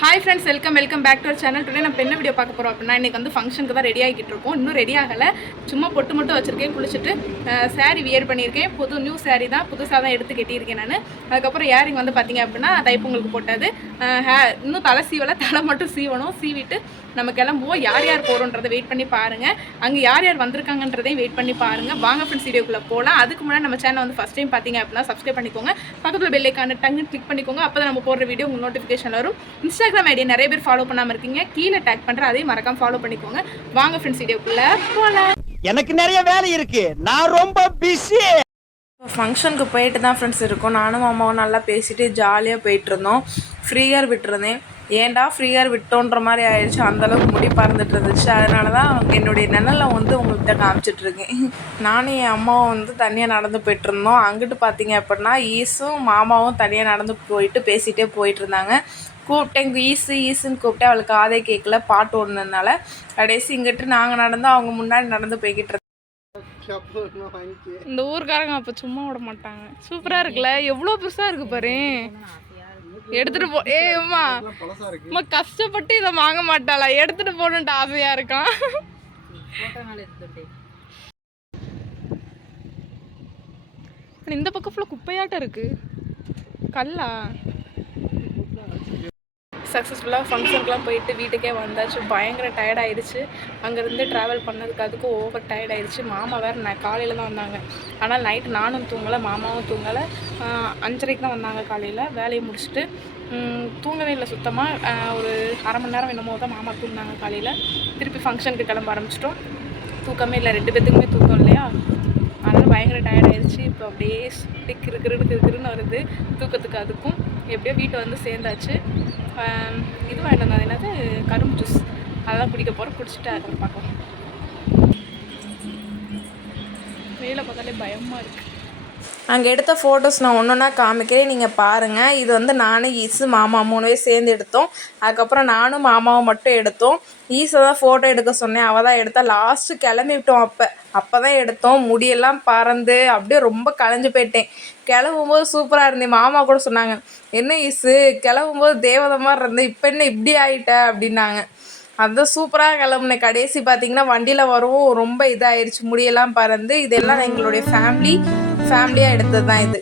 Hi friends, welcome back to our channel. Today நம்ம என்ன video பார்க்க போகிறோம் அப்படின்னா, இன்றைக்கி வந்து ஃபங்க்ஷனுக்கு தான் ரெடி ஆகிட்டு இருக்கோம். இன்னும் ரெடி ஆகலை, சும்மா பொட்டு மட்டும் வச்சுருக்கேன். குளிச்சுட்டு சாரீ வியர் பண்ணியிருக்கேன். நியூ சாரீ தான், புதுசாக தான் எடுத்து கட்டியிருக்கேன் நான். அதுக்கப்புறம் ஏரிங் வந்து பார்த்திங்க அப்படின்னா தைப்பொங்கலுக்கு போட்டது. இன்னும் தலை சீவலை, தலை மட்டும் சீவணும். சீவிட்டு நம்ம கிளம்புவோம். யார் யார் போகிறோன்றதை வெயிட் பண்ணி பாருங்கள். அங்கே யார் யார் வந்திருக்காங்கன்றதையும் வெயிட் பண்ணி பாருங்கள். வாங்க ஃப்ரெண்ட்ஸ், வீடியோக்குள்ளே போகலாம். அதுக்கு முன்னாடி நம்ம சேனல் வந்து ஃபஸ்ட் டைம் பார்த்திங்க அப்படின்னா சப்ஸ்கிரைப் பண்ணிக்கோங்க. பக்கத்தில் பெல் ஐக்கான டங்குன்னு கிளிக் பண்ணிக்கோங்க. அப்போ தான் நம்ம போடுற வீடியோ உங்களுக்கு நோட்டிஃபிகேஷன் வரும். இன்ஸ்டாகிராம் ஐடியா நிறைய பேர் ஃபாலோ பண்ணாமல் இருக்கீங்க, கீழே டேக் பண்ணுறேன், அதையும் மறக்காம ஃபாலோ பண்ணிக்கோங்க. வாங்க ஃப்ரெண்ட்ஸ், வீடியோக்குள்ளே போகலாம். எனக்கு நிறைய வேலை இருக்கு, நான் ரொம்ப பிஸி. ஃபங்க்ஷனுக்கு போயிட்டு தான் ஃப்ரெண்ட்ஸ் இருக்கோம். நானும் அம்மாவும் நல்லா பேசிட்டு ஜாலியாக போயிட்டு இருந்தோம். ஃப்ரீயாக விட்டுருந்தேன். ஏன்டா ஃப்ரீயாக விட்டோன்ற மாதிரி ஆயிடுச்சு. அந்தளவுக்கு முடி பறந்துட்டு இருந்துச்சு. அதனால தான் என்னுடைய நிழலை வந்து உங்கள்கிட்ட காமிச்சிட்ருக்கேன். நானும் என் அம்மாவும் வந்து தனியாக நடந்து போயிட்டுருந்தோம். அங்கிட்டு பார்த்தீங்க அப்படின்னா ஈஸும் மாமாவும் தனியாக நடந்து போயிட்டு பேசிகிட்டே போயிட்டு இருந்தாங்க. கூப்பிட்டேன், ஈஸுன்னு கூப்பிட்டேன். அவளுக்கு காதே கேட்கல, பாட்டு ஓடுனதுனால. கடைசி இங்கிட்டு நாங்கள் நடந்தோம், அவங்க முன்னாடி நடந்து போய்கிட்டு இருந்தோம். இந்த ஊருக்காரங்க அப்போ சும்மா விட மாட்டாங்க. சூப்பராக இருக்குல்ல, எவ்வளோ பெருசாக இருக்குது பாரு. எடுத்துட்டு போ. அம்மா அம்மா கஷ்டப்பட்டு இதை வாங்க மாட்டாளா, எடுத்துட்டு போகணுன்ட்டு ஆசையாக இருக்கான். இந்த பக்கம் ஃபுல்லாக குப்பையாட்டம் இருக்கு. கல்லா. சக்ஸஸ்ஃபுல்லாக ஃபங்க்ஷனுக்குலாம் போயிட்டு வீட்டுக்கே வந்தாச்சு. பயங்கர டயர்ட் ஆகிடுச்சு. அங்கேருந்து ட்ராவல் பண்ணதுக்கு அதுக்கும் ஓவர் டயர்ட் ஆகிடுச்சு. மாமா வேறு காலையில் தான் வந்தாங்க. ஆனால் நைட்டு நானும் தூங்கலை, மாமாவும் தூங்கலை. 5:30க்கு தான் வந்தாங்க காலையில். வேலையை முடிச்சுட்டு தூங்கவே இல்லை சுத்தமாக. ஒரு அரை மணி நேரம் என்னமோ தான் மாமா தூங்கினாங்க காலையில். திருப்பி ஃபங்க்ஷனுக்கு கிளம்ப ஆரம்பிச்சிட்டோம். தூக்கமே இல்லை, 2 பேத்துக்குமே தூக்கம் இல்லையா. அதனால் பயங்கர டயர்ட் ஆகிடுச்சு. இப்போ அப்படியே கிருன்னு வருது தூக்கத்துக்கு. அதுக்கும் எப்படியோ வீட்டை வந்து சேர்ந்தாச்சு. இது வாங்கிட்டு வந்தது என்னது, கரும்பு ஜூஸ். அதெல்லாம் குடிக்க போகிறோம். குடிச்சிட்டு அதில் பார்க்கலாம். மேலே பார்த்தாலே பயமாக இருக்குது. அங்கே எடுத்த ஃபோட்டோஸ் நான் ஒன்று ஒன்றா காமிக்கிறேன், நீங்கள் பாருங்கள். இது வந்து நானும் ஈஸு மாமா 3 பேர் சேர்ந்து எடுத்தோம். அதுக்கப்புறம் நானும் மாமாவும் மட்டும் எடுத்தோம். ஈஸை தான் ஃபோட்டோ எடுக்க சொன்னேன், அவள் தான் எடுத்தா. லாஸ்ட்டு கிளம்பிவிட்டோம். அப்போ தான் எடுத்தோம். முடியெல்லாம் பறந்து அப்படியே ரொம்ப களைஞ்சு போயிட்டேன். கிளம்பும்போது சூப்பராக இருந்தேன். மாமா கூட சொன்னாங்க, என்ன ஈஸு கிளம்பும்போது தேவதை மாதிரி இருந்தேன், இப்போ என்ன இப்படி ஆகிட்ட அப்படின்னாங்க. அதுதான் சூப்பராக கிளம்புனேன். கடைசி பார்த்திங்கன்னா வண்டியில் வரவும் ரொம்ப இதாகிடுச்சு, முடியெல்லாம் பறந்து. இதெல்லாம் எங்களுடைய ஃபேமிலியாக எடுத்தது தான் இது.